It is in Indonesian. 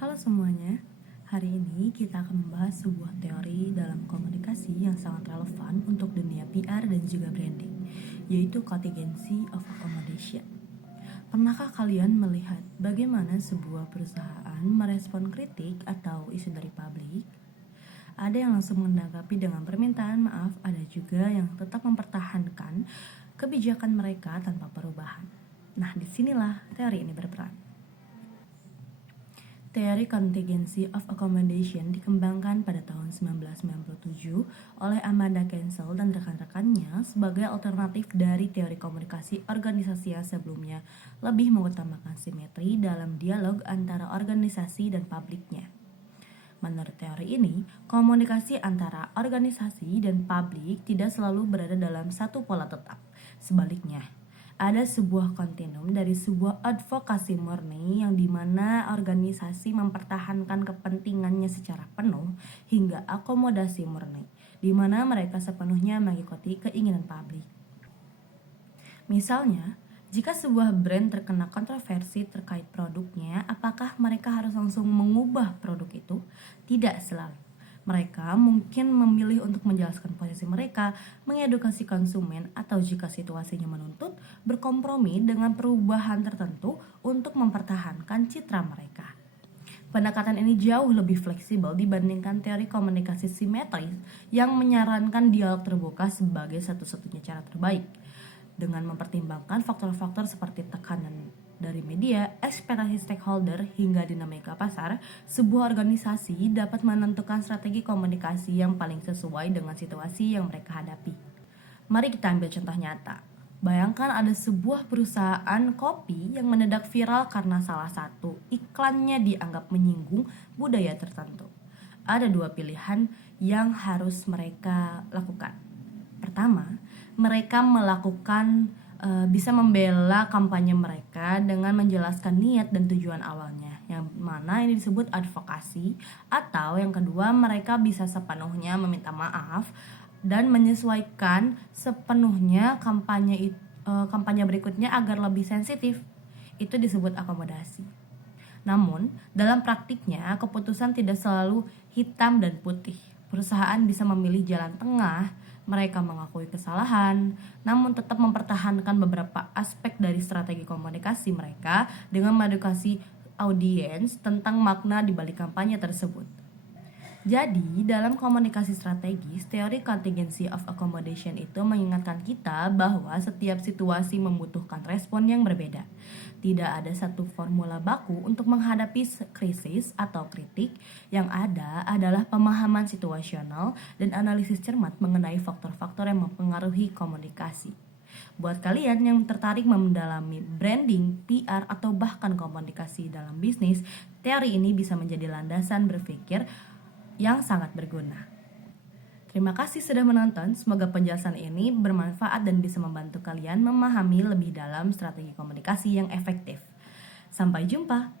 Halo semuanya, hari ini kita akan membahas sebuah teori dalam komunikasi yang sangat relevan untuk dunia PR dan juga branding, yaitu contingency of accommodation. Pernahkah kalian melihat bagaimana sebuah perusahaan merespon kritik atau isu dari publik? Ada yang langsung menanggapi dengan permintaan maaf, ada juga yang tetap mempertahankan kebijakan mereka tanpa perubahan. Nah, disinilah teori ini berperan. Teori contingency of accommodation dikembangkan pada tahun 1997 oleh Amanda Kensel dan rekan-rekannya sebagai alternatif dari teori komunikasi organisasi yang sebelumnya lebih mengutamakan simetri dalam dialog antara organisasi dan publiknya. Menurut teori ini, komunikasi antara organisasi dan publik tidak selalu berada dalam satu pola tetap. Sebaliknya, ada sebuah kontinum dari sebuah advokasi murni yang dimana organisasi mempertahankan kepentingannya secara penuh hingga akomodasi murni, di mana mereka sepenuhnya mengikuti keinginan publik. Misalnya, jika sebuah brand terkena kontroversi terkait produknya, apakah mereka harus langsung mengubah produk itu? Tidak selalu. Mereka mungkin memilih untuk menjelaskan posisi mereka, mengedukasi konsumen, atau jika situasinya menuntut, berkompromi dengan perubahan tertentu untuk mempertahankan citra mereka. Pendekatan ini jauh lebih fleksibel dibandingkan teori komunikasi simetris yang menyarankan dialog terbuka sebagai satu-satunya cara terbaik. Dengan mempertimbangkan faktor-faktor seperti tekanan dari media, ekspektasi stakeholder, hingga dinamika pasar, sebuah organisasi dapat menentukan strategi komunikasi yang paling sesuai dengan situasi yang mereka hadapi. Mari kita ambil contoh nyata. Bayangkan ada sebuah perusahaan kopi yang mendadak viral karena salah satu iklannya dianggap menyinggung budaya tertentu. Ada dua pilihan yang harus mereka lakukan. Pertama, mereka bisa membela kampanye mereka dengan menjelaskan niat dan tujuan awalnya, yang mana ini disebut advokasi. Atau yang kedua, mereka bisa sepenuhnya meminta maaf dan menyesuaikan sepenuhnya kampanye berikutnya agar lebih sensitif. Itu disebut akomodasi. Namun, dalam praktiknya keputusan tidak selalu hitam dan putih. Perusahaan bisa memilih jalan tengah. Mereka mengakui kesalahan, namun tetap mempertahankan beberapa aspek dari strategi komunikasi mereka dengan mengedukasi audiens tentang makna di balik kampanye tersebut. Jadi, dalam komunikasi strategis, teori contingency of accommodation itu mengingatkan kita bahwa setiap situasi membutuhkan respon yang berbeda. Tidak ada satu formula baku untuk menghadapi krisis atau kritik. Yang ada adalah pemahaman situasional dan analisis cermat mengenai faktor-faktor yang mempengaruhi komunikasi. Buat kalian yang tertarik mendalami branding, PR, atau bahkan komunikasi dalam bisnis, teori ini bisa menjadi landasan berpikir yang sangat berguna. Terima kasih sudah menonton, semoga penjelasan ini bermanfaat dan bisa membantu kalian memahami lebih dalam strategi komunikasi yang efektif. Sampai jumpa!